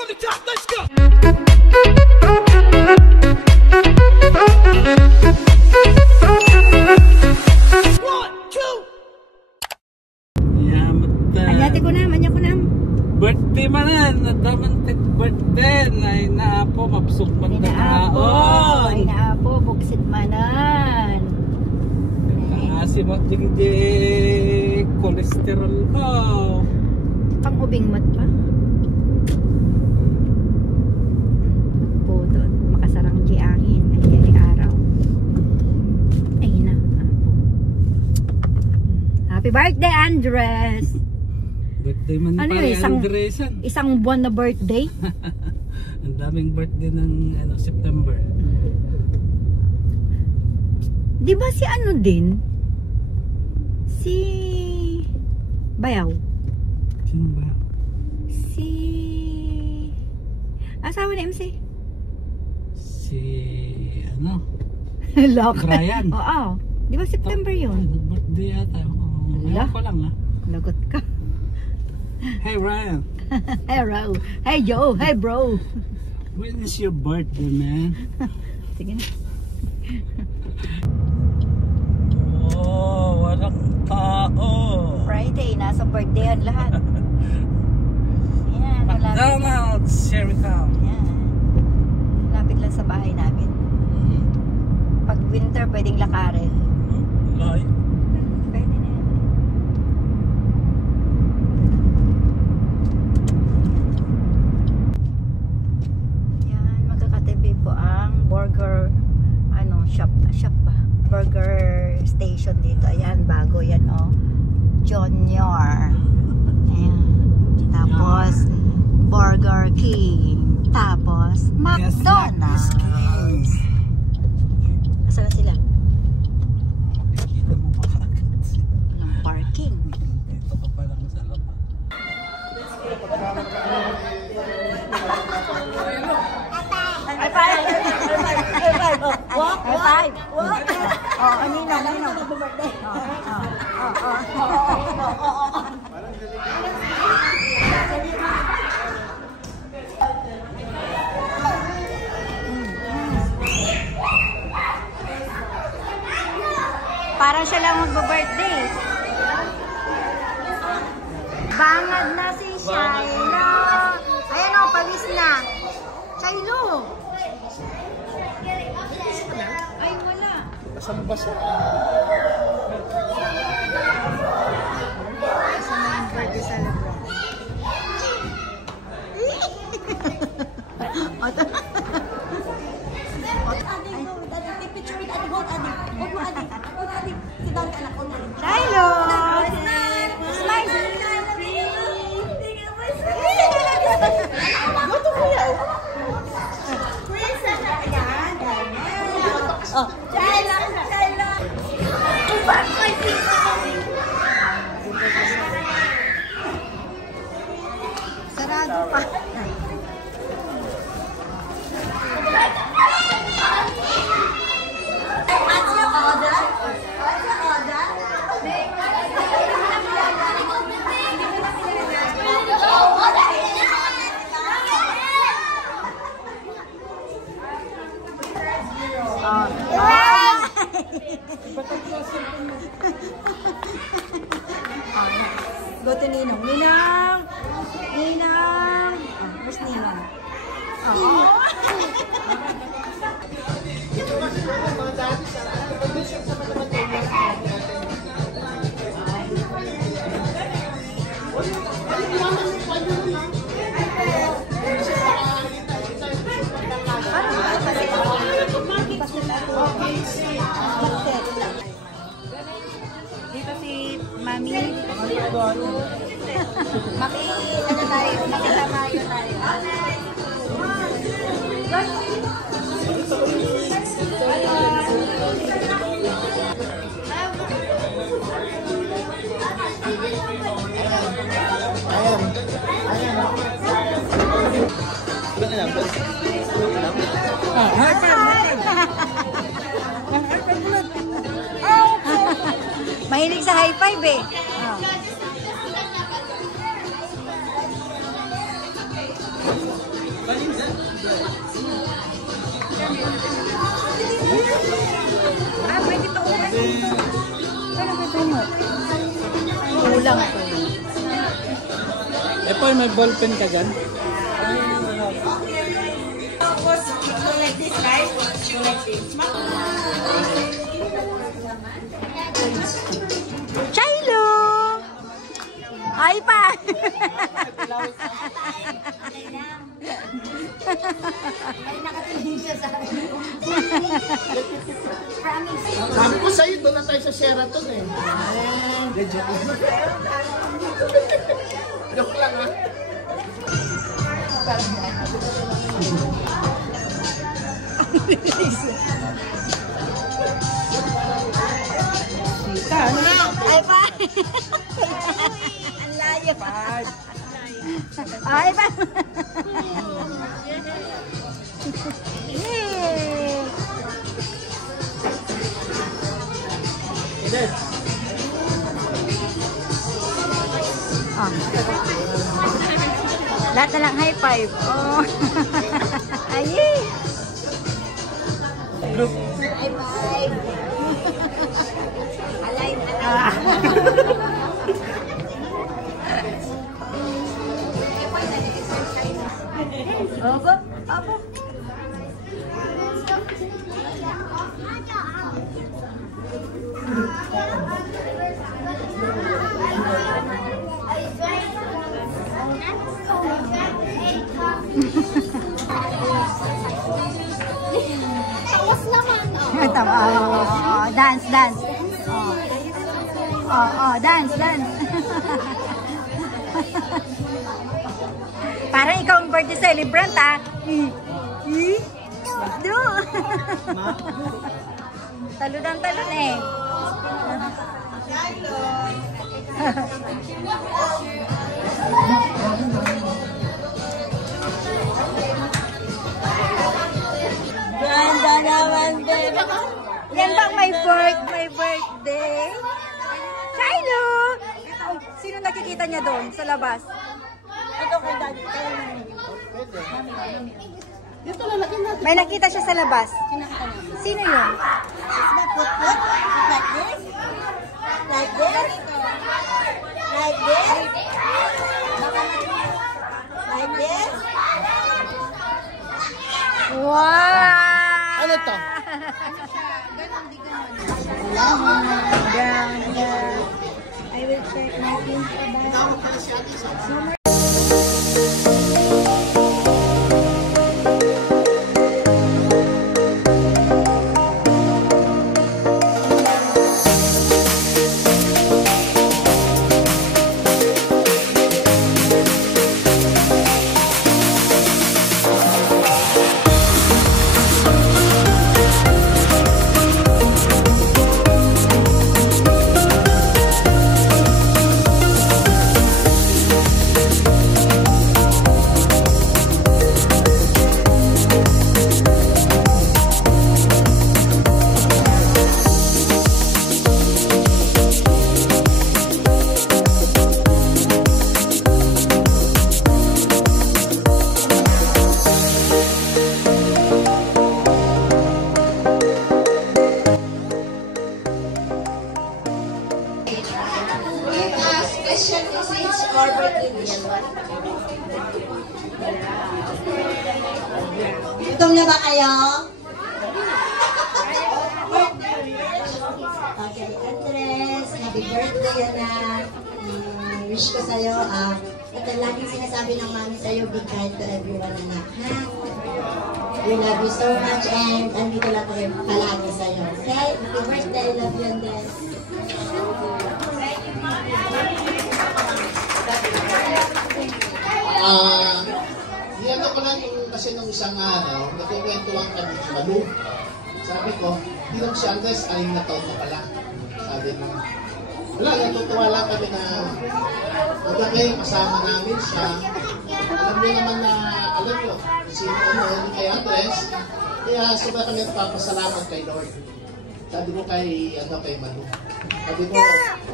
on the top, let's go! One, two! Anyate ko na, manya ko na. Birthday manan, nadaman birthday na inaapo, mapsok man Inaapo, inaapo, buksit manan. Kasi magiging cholesterol ko. Pang-ubing mat pa. Po doon, makasarang di angin. Ay araw. Ay na, apo. Happy birthday, Andres! Birthday man Ano pala, yun, Andresan. Isang buwan na birthday? Ang daming birthday ng September. Di ba si ano din? Si Bayaw. Sino ba? Si asawa ni MC. Si ano? Lock. Brian. Oo. Di ba September yun? Birthday yata. Ayaw ko lang ha. Lagot ka. Hey Ryan. Hey Ro. Hey Joe. Hey bro. When is your birthday, man? Sige na. Oh, walang tao. Friday, nasa birthday yan lahat. Yan, McDonald's, Sherrytown. Yan. Lapit lang sa bahay namin. Pag winter, pwedeng lakarin. Loy. Pwede na yan. Yan, magkakatabi po ang burger shop ba? Burger station dito. Ayan, bago yan, oh. Junior. Ayan. Tapos, Burger King. Tapos, McDonald's. Asa na sila? Walang parking. Ito pa palang sa labas. High five! High five! Walk! High five! Walk! Oh, ninong. Parang siya lang magba-birthday. Bangad na si Shiloh. Ayan o, pawis na. Shiloh! Ay, wala. Basang-basa. Asa na yung birthday celebration? Shiloh! Smile! Goto kuya! Oh. Sarado pa. Go to Ninong. Ninang! Ninang! Where's Ninang? Dito si Mami. Maki, ano tayo? Makitamayo tayo. High five! Mahilig sa high five eh. Oh. Ano ba ito mo? Kulang ko. Eh po, may ballpen ka dyan? Like this, right? Like this. Chilo! Ay pa! Sabi ko sa'yo, doon na tayo sa Sheraton eh. Joke lang ha. Ay pa! Ang layo pa! Ay pa! Yay! Oh. Lahat na lang high five. Oh. Ayy! Group. High five! Alay, Opo, opo. Tawas naman. Tama. Dance, dance. Dance, dance. Parang ikaw ang birthday celebrant, ah. Do. Talon eh. Ganda naman, din. Yan bang may birthday? Chilo! Sino nakikita niya doon sa labas? Ito kay daddy. May nakita siya sa labas. Sino yun? Like this? Like this? Like this? Like this? Wow! Ano to? Ganda. I will check my pin for that. Gutom na ba kayo? Okay, Andres, happy birthday, anak. Wish ko sa'yo, ito laging sinasabi ng mami sa'yo, be kind to everyone, anak, ha? We love you so much and andito lang ko rin palagi sa'yo. Okay? Happy birthday, love you, Andres. Yan ako lang kasi nung isang araw, nagkukwentuhan kami sa Malu. Sabi ko, hindi lang si Andres, aling na taon na pala. Sabi mo, wala, natutuwa lang kami na hanggang ngayon kasama namin siya. Alam niyo naman na, alam niyo, sino ano kay Andres. Kaya sobra kami nagpapasalamat kay Lord. Sabi ko kay Malu. Sabi ko,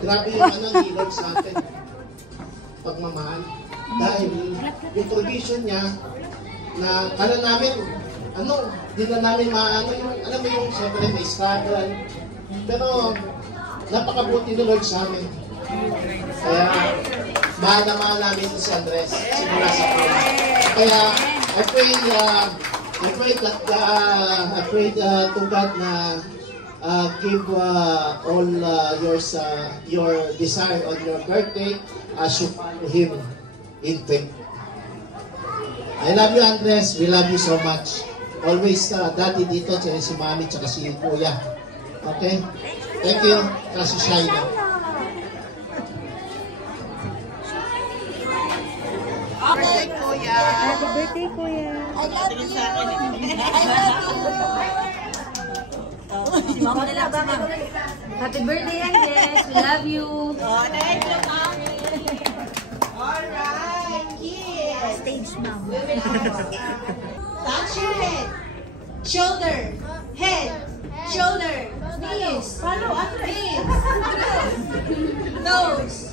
grabe yung ni Lord sa atin. Pagmamahal. Dahil yung provision niya na kala namin, hindi na namin maano yung, alam mo yung siyempre may struggle, Pero, napakabuti ni Lord sa amin. Kaya, mahal na mahal namin si Andres, simula sa pula. Kaya, I pray to God na give all your desire on your birthday as you follow Him in faith. I love you, Andres. We love you so much. Always daddy dito, si mami, tsaka si kuya. Okay? Thank you, kasi Shaina. Birthday, Kuya. Happy birthday, Kuya. I love you. I love you. Happy birthday, Andres. We love you. Thank you, Mami. Alright, kids. Stage mom. Touch your head. Shoulder. Head. Shoulder. Knees. Follow, knees. Nose.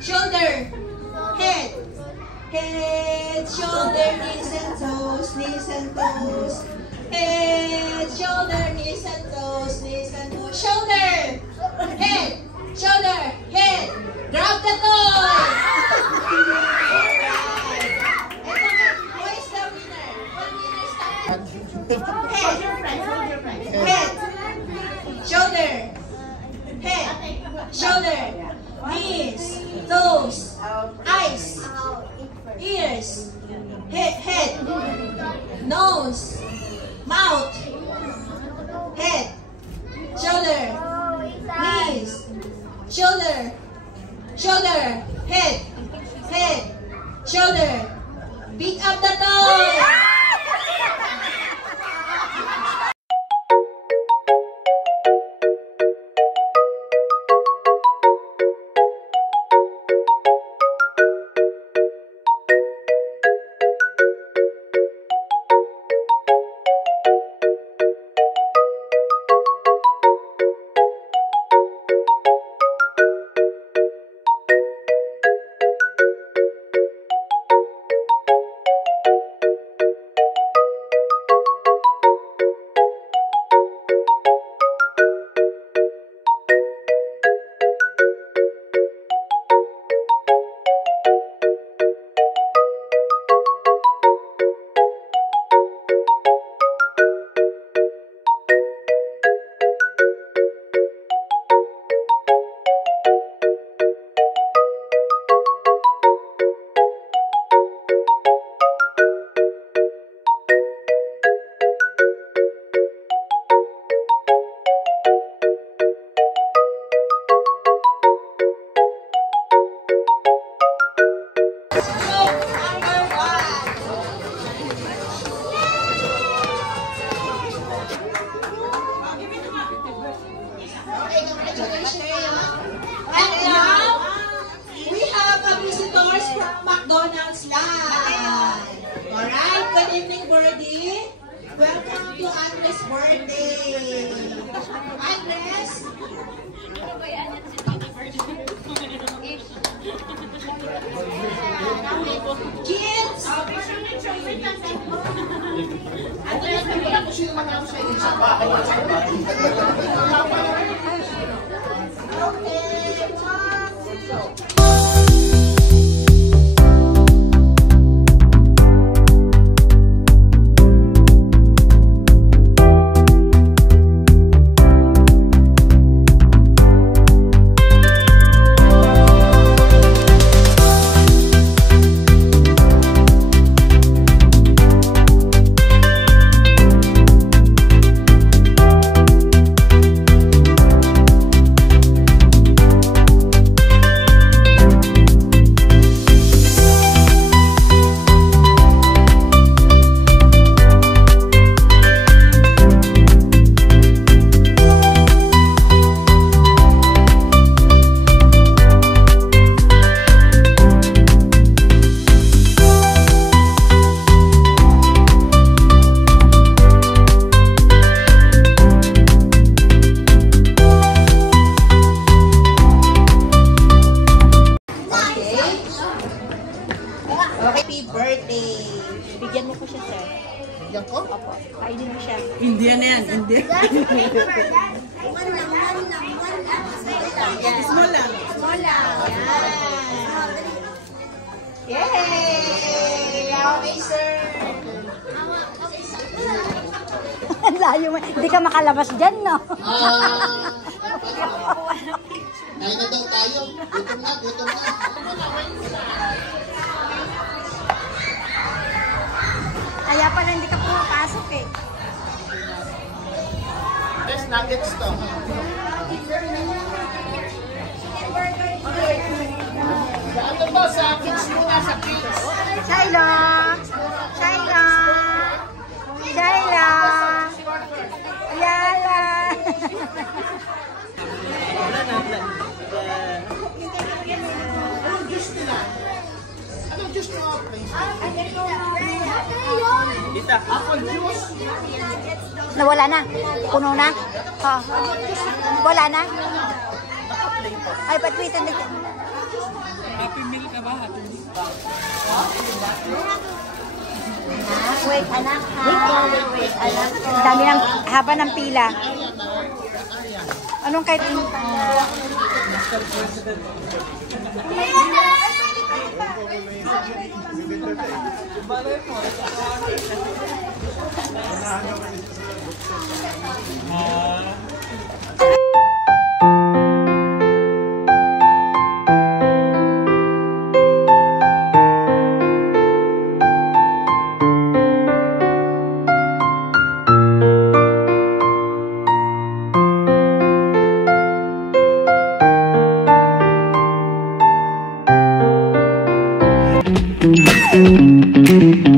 Shoulder. Head. Head, shoulder, knees and toes, knees and toes. Head, shoulder, knees and toes, knees and toes. Shoulder, head, shoulder, head. Grab the toy. Alright. Ito nga, who is the winner? One winner start. Head, shoulder, head, shoulder, knees, toes, eyes, ears, head, nose, mouth, head, shoulder, knees, shoulder, head, shoulder. Pick up the toy. Birdie, welcome to Andres' birthday. Andres? Kids? Happy birthday! Bigyan mo po siya, sir. Bigyan ko? Opo. Kainin mo siya. Indian na yan, Indian. Small lang. Small lang. Yan. Yay! Okay, sir. Ang layo mo. Hindi ka makalabas dyan, no? Kaya na daw tayo. Gutom na, gutom na. Kaya pala hindi ka pumapasok eh. Best nuggets to. Ano ba sa kids muna sa kids? Shaila! Shaila! Shaila! Yala! Anong juice nyo? Apple juice. Nawala na? Puno na? Ha? Wala na? Ay, ba't wait na? Happy meal ka ba? Happy meal? Wait, anak ha? Wait, anak ko. Dami ng haba ng pila. Anong kahit Thank you.